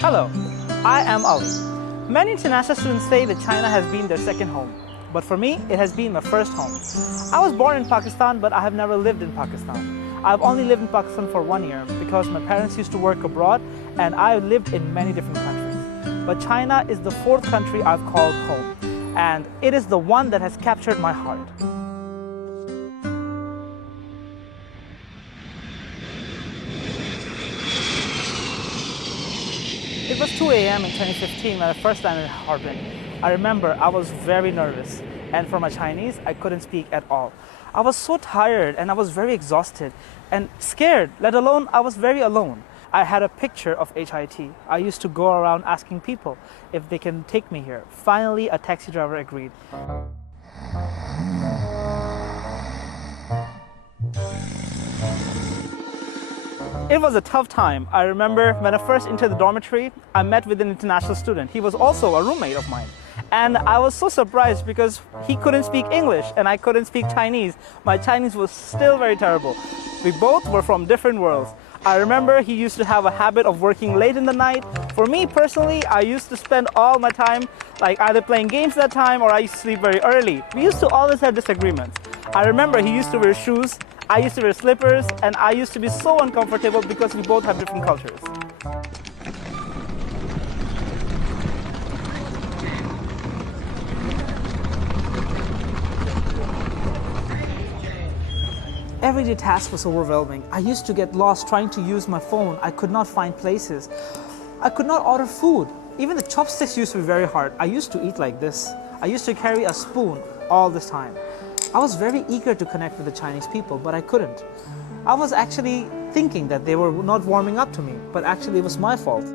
Hello, I am Ali. Many international students say that China has been their second home, but for me, it has been my first home. I was born in Pakistan, but I have never lived in Pakistan. I've only lived in Pakistan for 1 year because my parents used to work abroad and I lived in many different countries. But China is the fourth country I've called home, and it is the one that has captured my heart. It was 2 a.m. in 2015 when I first landed in Harbin. I remember I was very nervous, and for my Chinese, I couldn't speak at all. I was so tired and I was very exhausted and scared, let alone I was very alone. I had a picture of HIT. I used to go around asking people if they can take me here. Finally, a taxi driver agreed. It was a tough time. I remember when I first entered the dormitory, I met with an international student. He was also a roommate of mine. And I was so surprised because he couldn't speak English and I couldn't speak Chinese. My Chinese was still very terrible. We both were from different worlds. I remember he used to have a habit of working late in the night. For me personally, I used to spend all my time like either playing games that time or I used to sleep very early. We used to always have disagreements. I remember he used to wear shoes, I used to wear slippers, and I used to be so uncomfortable because we both have different cultures. Everyday task was overwhelming. I used to get lost trying to use my phone. I could not find places. I could not order food. Even the chopsticks used to be very hard. I used to eat like this. I used to carry a spoon all this time. I was very eager to connect with the Chinese people, but I couldn't. I was actually thinking that they were not warming up to me, but actually it was my fault.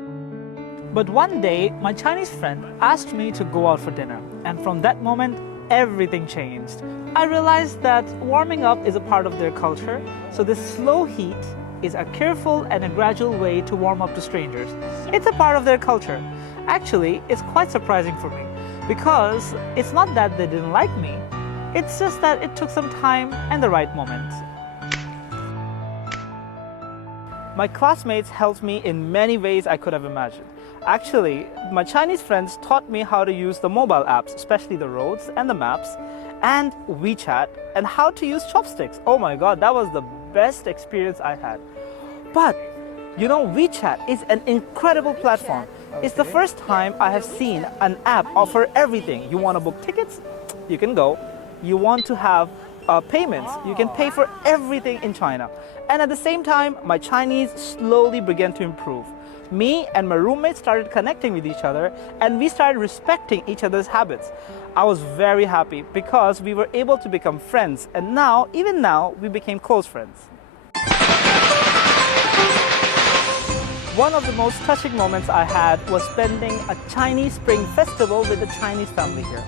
But one day, my Chinese friend asked me to go out for dinner, and from that moment, everything changed. I realized that warming up is a part of their culture, so this slow heat is a careful and a gradual way to warm up to strangers. It's a part of their culture. Actually, it's quite surprising for me, because it's not that they didn't like me, it's just that it took some time and the right moment. My classmates helped me in many ways I could have imagined. Actually, my Chinese friends taught me how to use the mobile apps, especially the roads and the maps, and WeChat, and how to use chopsticks. Oh my god, that was the best experience I had. But, you know, WeChat is an incredible platform. It's the first time I have seen an app offer everything. You want to book tickets? You can go. You want to have payments, you can pay for everything in China. And at the same time, my Chinese slowly began to improve. Me and my roommates started connecting with each other and we started respecting each other's habits. I was very happy because we were able to become friends, and now, even now, we became close friends. One of the most touching moments I had was spending a Chinese Spring Festival with the Chinese family here.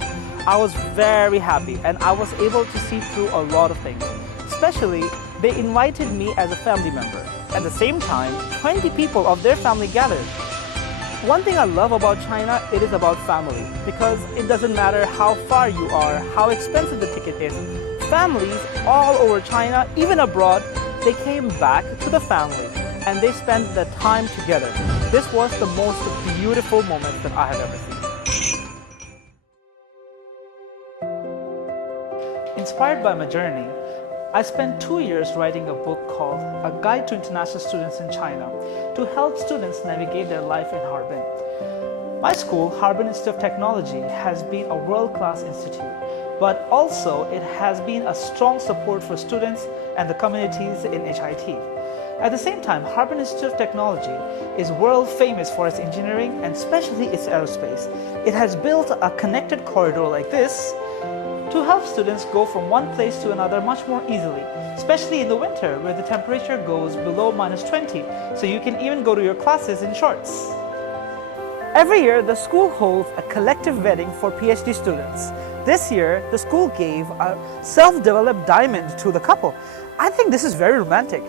I was very happy and I was able to see through a lot of things. Especially, they invited me as a family member. At the same time, 20 people of their family gathered. One thing I love about China, it is about family, because it doesn't matter how far you are, how expensive the ticket is. Families all over China, even abroad, they came back to the family and they spent the time together. This was the most beautiful moment that I have ever seen. Inspired by my journey, I spent 2 years writing a book called A Guide to International Students in China to help students navigate their life in Harbin. My school, Harbin Institute of Technology, has been a world-class institute, but also it has been a strong support for students and the communities in HIT. At the same time, Harbin Institute of Technology is world famous for its engineering and especially its aerospace. It has built a connected corridor like this to help students go from one place to another much more easily, especially in the winter where the temperature goes below -20, so you can even go to your classes in shorts. Every year, the school holds a collective wedding for PhD students. This year, the school gave a self-developed diamond to the couple. I think this is very romantic.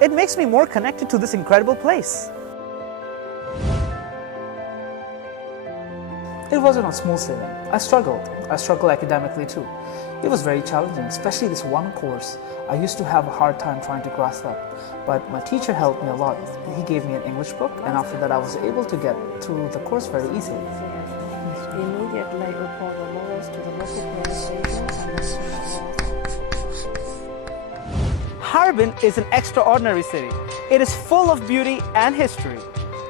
It makes me more connected to this incredible place. It wasn't on smooth sailing. I struggled. I struggled academically too. It was very challenging, especially this one course. I used to have a hard time trying to grasp up, but my teacher helped me a lot. He gave me an English book, and after that I was able to get through the course very easily. Immediately report the lowest to the local police station and Harbin is an extraordinary city. It is full of beauty and history.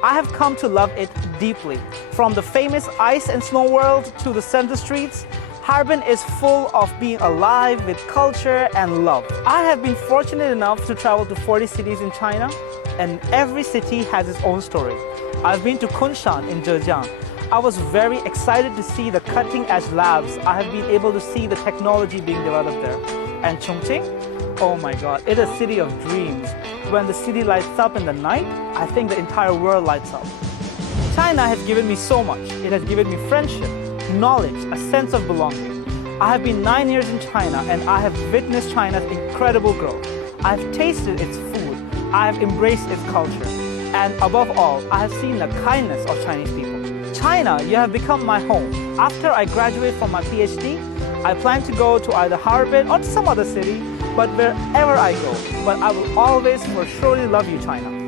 I have come to love it deeply. From the famous ice and snow world to the center streets, Harbin is full of being alive with culture and love. I have been fortunate enough to travel to 40 cities in China, and every city has its own story. I've been to Kunshan in Zhejiang. I was very excited to see the cutting-edge labs. I have been able to see the technology being developed there. And Chongqing? Oh my God, it is a city of dreams. When the city lights up in the night, I think the entire world lights up. China has given me so much. It has given me friendship, knowledge, a sense of belonging. I have been 9 years in China and I have witnessed China's incredible growth. I have tasted its food. I have embraced its culture. And above all, I have seen the kindness of Chinese people. China, you have become my home. After I graduate from my PhD, I plan to go to either Harbin or to some other city, but wherever I go, but I will always for surely love you, China.